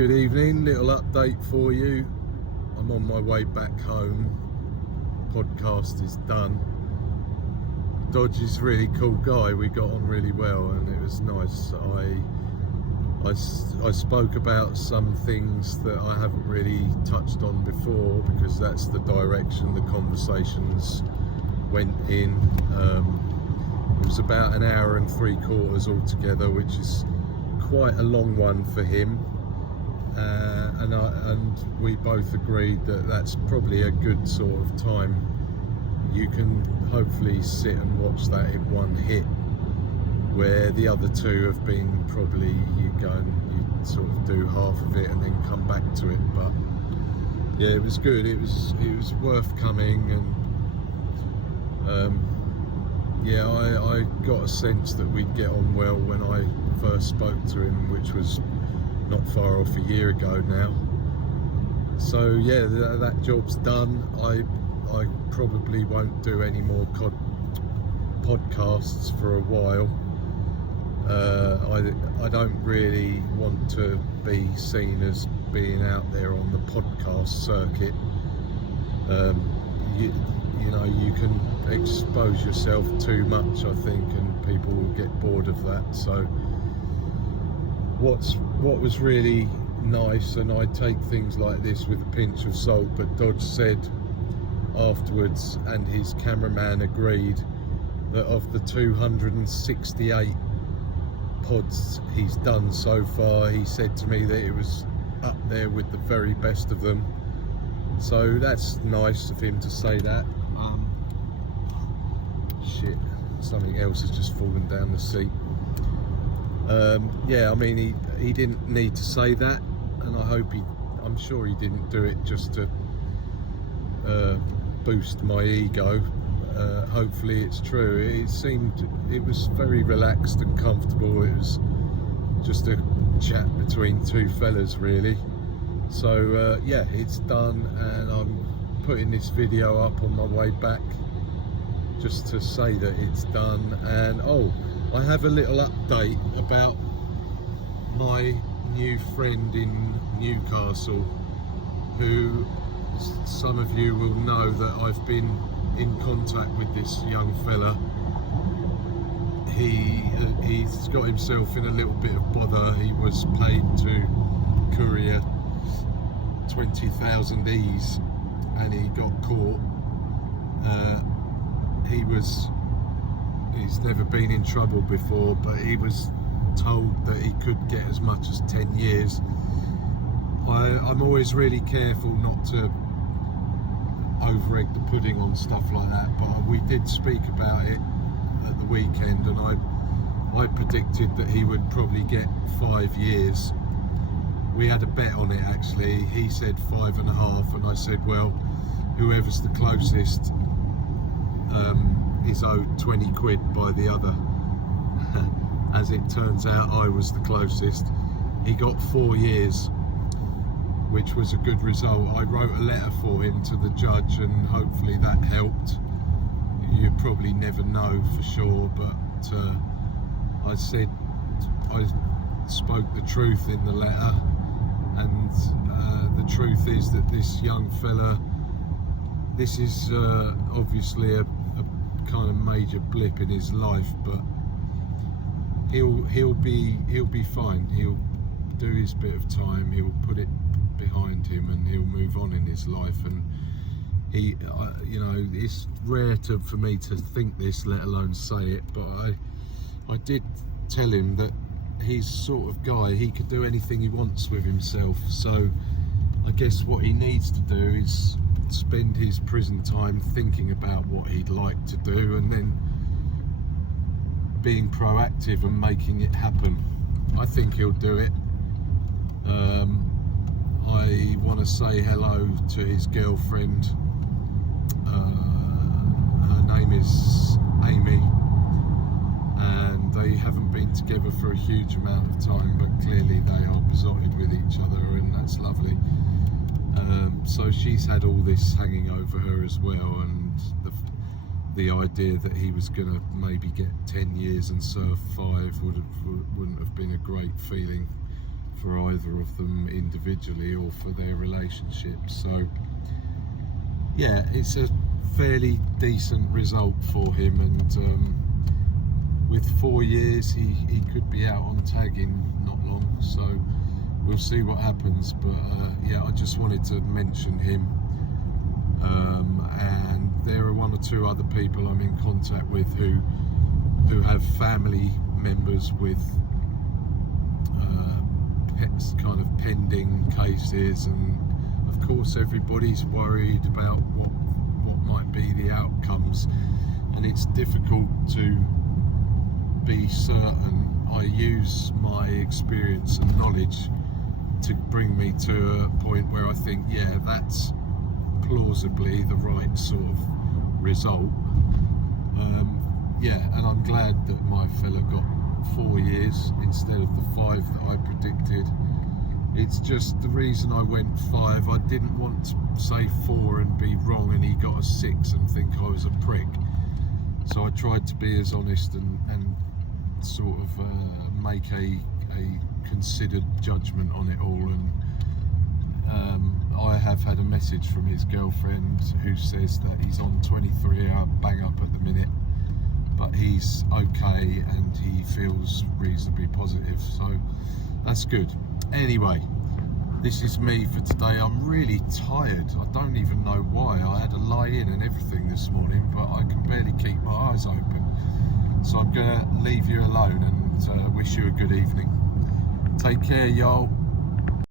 Good evening, little update for you. I'm on my way back home. Podcast is done. Dodge is a really cool guy. We got on really well and it was nice. I spoke about some things that I haven't really touched on before because that's the direction the conversations went in. It was about an hour and 3/4 altogether, which is quite a long one for him. And we both agreed that that's probably a good sort of time. You can hopefully sit and watch that in one hit, where the other two have been probably you go and you sort of do half of it and then come back to it. But yeah, it was good. It was worth coming, and yeah, I got a sense that we'd get on well when I first spoke to him, which was not far off a year ago now. So yeah, that job's done. I probably won't do any more podcasts for a while. I don't really want to be seen as being out there on the podcast circuit. You know, you can expose yourself too much, I think, and people will get bored of that. So what was really nice, and I take things like this with a pinch of salt, but Dodge said afterwards, and his cameraman agreed, that of the 268 pods he's done so far, he said to me that it was up there with the very best of them. So that's nice of him to say that. Shit, something else has just fallen down the seat. Yeah, I mean, he didn't need to say that, and I'm sure he didn't do it just to boost my ego. Hopefully it's true. It was very relaxed and comfortable. It was just a chat between two fellas, really. So yeah, it's done, and I'm putting this video up on my way back just to say that it's done. And I have a little update about my new friend in Newcastle, who some of you will know that I've been in contact with this young fella. He's got himself in a little bit of bother. He was paid to courier 20,000 E's and he got caught. He's never been in trouble before, but he was told that he could get as much as 10 years. I'm always really careful not to over-egg the pudding on stuff like that, but we did speak about it at the weekend, and I predicted that he would probably get 5 years. We had a bet on it, actually. He said 5.5, and I said, well, whoever's the closest is owed 20 quid by the other. As it turns out, I was the closest. He got 4 years, which was a good result. I wrote a letter for him to the judge, and hopefully that helped. You probably never know for sure, but I said I spoke the truth in the letter, and the truth is that this young fella, this is obviously a kind of major blip in his life, but he'll be fine. He'll do his bit of time, he'll put it behind him, and he'll move on in his life. And you know, it's rare for me to think this, let alone say it, but I did tell him that he's sort of guy, he could do anything he wants with himself. So I guess what he needs to do is spend his prison time thinking about what he'd like to do, and then being proactive and making it happen. I think he'll do it. I want to say hello to his girlfriend. Her name is Amy, and they haven't been together for a huge amount of time, but clearly they are besotted with each other, and that's lovely. So she's had all this hanging over her as well, and the idea that he was going to maybe get 10 years and serve 5 wouldn't have been a great feeling for either of them individually or for their relationship. So yeah, it's a fairly decent result for him, and with 4 years he could be out on tag in not long, so we'll see what happens. But yeah, I just wanted to mention him, and there are 1 or 2 other people I'm in contact with who have family members with kind of pending cases, and of course everybody's worried about what might be the outcomes, and it's difficult to be certain. I use my experience and knowledge to bring me to a point where I think, yeah, that's plausibly the right sort of result. Yeah, and I'm glad that my fella got 4 years instead of the 5 that I predicted. It's just the reason I went 5, I didn't want to say 4 and be wrong and he got a 6 and think I was a prick. So I tried to be as honest and sort of make a considered judgment on it all. And I have had a message from his girlfriend who says that he's on 23-hour bang up at the minute, but he's okay and he feels reasonably positive, so that's good. Anyway, this is me for today. I'm really tired. I don't even know why. I had a lie-in and everything this morning, but I can barely keep my eyes open. So I'm going to leave you alone and wish you a good evening. Take care, y'all.